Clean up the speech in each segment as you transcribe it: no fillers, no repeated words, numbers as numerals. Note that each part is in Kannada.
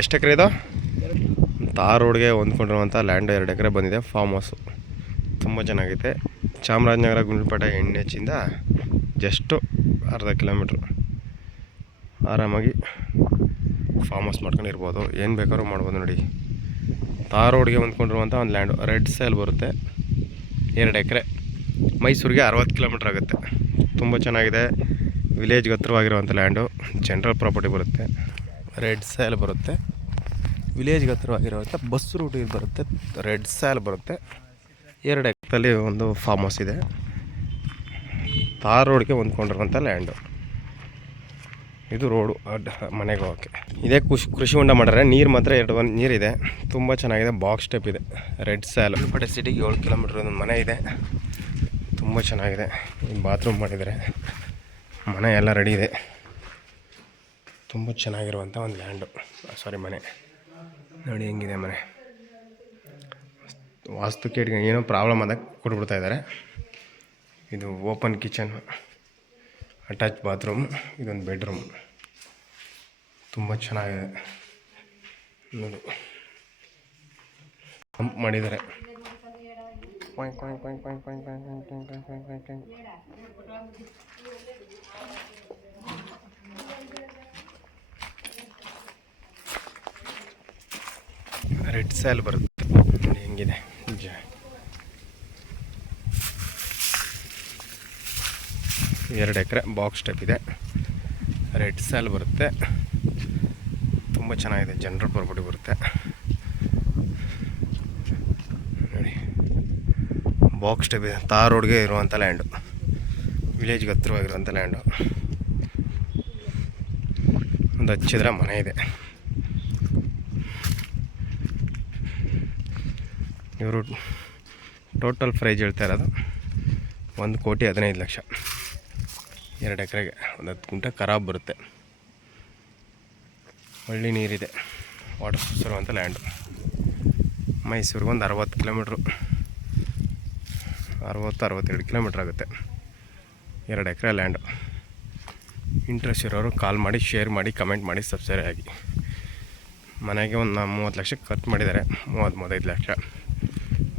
ಎಷ್ಟು ಎಕರೆ ಇದು? ತಾರ್ ರೋಡ್ಗೆ ಹೊಂದ್ಕೊಂಡಿರುವಂಥ ಲ್ಯಾಂಡ್ 2 ಎಕರೆ ಬಂದಿದೆ. ಫಾರ್ಮ್ ಹೌಸು ತುಂಬ ಚೆನ್ನಾಗೈತೆ. ಚಾಮರಾಜನಗರ ಗುಂಡ್ಲುಪೇಟೆ NH ಜಸ್ಟು ಅರ್ಧ ಕಿಲೋಮೀಟ್ರು. ಆರಾಮಾಗಿ ಫಾರ್ಮ್ ಹೌಸ್ ಮಾಡ್ಕೊಂಡಿರ್ಬೋದು. ಏನು ಬೇಕಾದ್ರೂ ಮಾಡ್ಬೋದು ನೋಡಿ. ತಾರ್ ರೋಡ್ಗೆ ಹೊಂದ್ಕೊಂಡಿರುವಂಥ ಒಂದು ಲ್ಯಾಂಡು. ರೆಡ್ ಸೇಲ್ ಬರುತ್ತೆ. 2 ಎಕರೆ. ಮೈಸೂರಿಗೆ 60 ಕಿಲೋಮೀಟ್ರ್ ಆಗುತ್ತೆ. ತುಂಬ ಚೆನ್ನಾಗಿದೆ. ವಿಲೇಜ್ಗೆ ಹತ್ರವಾಗಿರುವಂಥ ಲ್ಯಾಂಡು. ಜನರಲ್ ಪ್ರಾಪರ್ಟಿ ಬರುತ್ತೆ. ರೆಡ್ ಸ್ಯಾಲ್ ಬರುತ್ತೆ. ವಿಲೇಜ್ಗೆ ಹತ್ರವಾಗಿರುವಂಥ ಬಸ್ ರೂಟ್ ಇದು ಬರುತ್ತೆ. ರೆಡ್ ಸ್ಯಾಲ್ ಬರುತ್ತೆ. 2 ಎಕರೆಯಲ್ಲಿ ಒಂದು ಫಾರ್ಮ್ ಹೌಸ್ ಇದೆ. ತಾರ್ ರೋಡ್ಗೆ ಹೊಂದ್ಕೊಂಡಿರುವಂಥ ಲ್ಯಾಂಡು. ಇದು ರೋಡು ಮನೆಗೆ ಹೋಗೋಕ್ಕೆ. ಇದೇ ಕೃಷಿ ಹೊಂಡ ಮಾಡ್ರೆ ನೀರು ಮಾತ್ರ 2 ನೀರಿದೆ. ತುಂಬ ಚೆನ್ನಾಗಿದೆ. ಬಾಕ್ಸ್ ಸ್ಟೆಪ್ ಇದೆ. ರೆಡ್ ಸ್ಯಾಲ್ ಗುಂಡ್ಲುಪೇಟೆ ಸಿಟಿಗೆ 7 ಕಿಲೋಮೀಟ್ರ್ ಒಂದು ಮನೆ ಇದೆ. ತುಂಬ ಚೆನ್ನಾಗಿದೆ. ಬಾತ್ರೂಮ್ ಮಾಡಿದ್ದಾರೆ. ಮನೆ ಎಲ್ಲ ರೆಡಿ ಇದೆ. ತುಂಬ ಚೆನ್ನಾಗಿರುವಂಥ ಒಂದು ಲ್ಯಾಂಡು. ಮನೆ ನೋಡಿ ಹೆಂಗಿದೆ ಮನೆ. ವಾಸ್ತು ಕೇಟ್ಗೆ ಏನೋ ಪ್ರಾಬ್ಲಮ್ ಆದಾಗ ಕೊಟ್ಬಿಡ್ತಾ ಇದ್ದಾರೆ. ಇದು ಓಪನ್ ಕಿಚನ್, ಅಟ್ಯಾಚ್ ಬಾತ್ರೂಮ್, ಇದೊಂದು ಬೆಡ್ರೂಮ್. ತುಂಬ ಚೆನ್ನಾಗಿದೆ ನೋಡಿ. ಪಂಪ್ ಮಾಡಿದ್ದಾರೆ. ರೆಡ್ ಸ್ಯಾಲ್ ಬರುತ್ತೆ ನೋಡಿ ಹೆಂಗಿದೆ. 2 ಎಕರೆ ಬಾಕ್ಸ್ ಟೈಪ್ ಇದೆ. ರೆಡ್ ಸ್ಯಾಲ್ ಬರುತ್ತೆ. ತುಂಬ ಚೆನ್ನಾಗಿದೆ. ಜನರಲ್ ಪ್ರಾಪರ್ಟಿ ಬರುತ್ತೆ ನೋಡಿ. ಬಾಕ್ಸ್ ಟೈಪ್ ಇದೆ. ತಾರ್ ರೋಡ್ಗೆ ಇರುವಂಥ ಲ್ಯಾಂಡು. ವಿಲೇಜ್ಗೆ ಹತ್ತಿರವಾಗಿರುವಂಥ ಲ್ಯಾಂಡು. ಒಂದು ಹಚ್ಚಿದ್ರೆ ಮನೆ ಇದೆ. ಇವರು ಟೋಟಲ್ ಪ್ರೈಸ್ ಹೇಳ್ತಾ ಇರೋದು 1,15,00,000. 2 ಎಕರೆಗೆ ಒಂದು 10 ಗುಂಟೆ ಖರಾಬ್ ಬರುತ್ತೆ. ಒಳ್ಳೆ ನೀರಿದೆ. ವಾಟರ್ ಸೋರ್ಸ್ ಇರುವಂಥ ಲ್ಯಾಂಡು. ಮೈಸೂರಿಗೆ ಒಂದು 60 ಕಿಲೋಮೀಟ್ರು, 60-62 ಕಿಲೋಮೀಟ್ರ್ ಆಗುತ್ತೆ. 2 ಎಕರೆ ಲ್ಯಾಂಡು. ಇಂಟ್ರೆಸ್ಟ್ ಇರೋರು ಕಾಲ್ ಮಾಡಿ, ಶೇರ್ ಮಾಡಿ, ಕಮೆಂಟ್ ಮಾಡಿ, ಸಬ್ಸ್ಕ್ರೈಬ್ ಆಗಿ. ಮನೆಗೆ ಒಂದು 30 ಲಕ್ಷಕ್ಕೆ ಖರ್ಚು ಮಾಡಿದ್ದಾರೆ. 30-35 ಲಕ್ಷ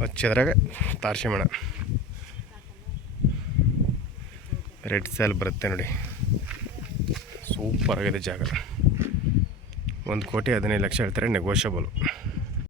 ಹಚ್ಚಿದ್ರಾಗ ತಾರ್ಸಿಮಣ. ರೆಡ್ ಸ್ಯಾಲ್ ಬರುತ್ತೆ ನೋಡಿ. ಸೂಪರ್ ಆಗಿದೆ ಜಾಗ. 1,15,00,000 ಹೇಳ್ತಾರೆ. ನೆಗೋಷಿಯಬಲು.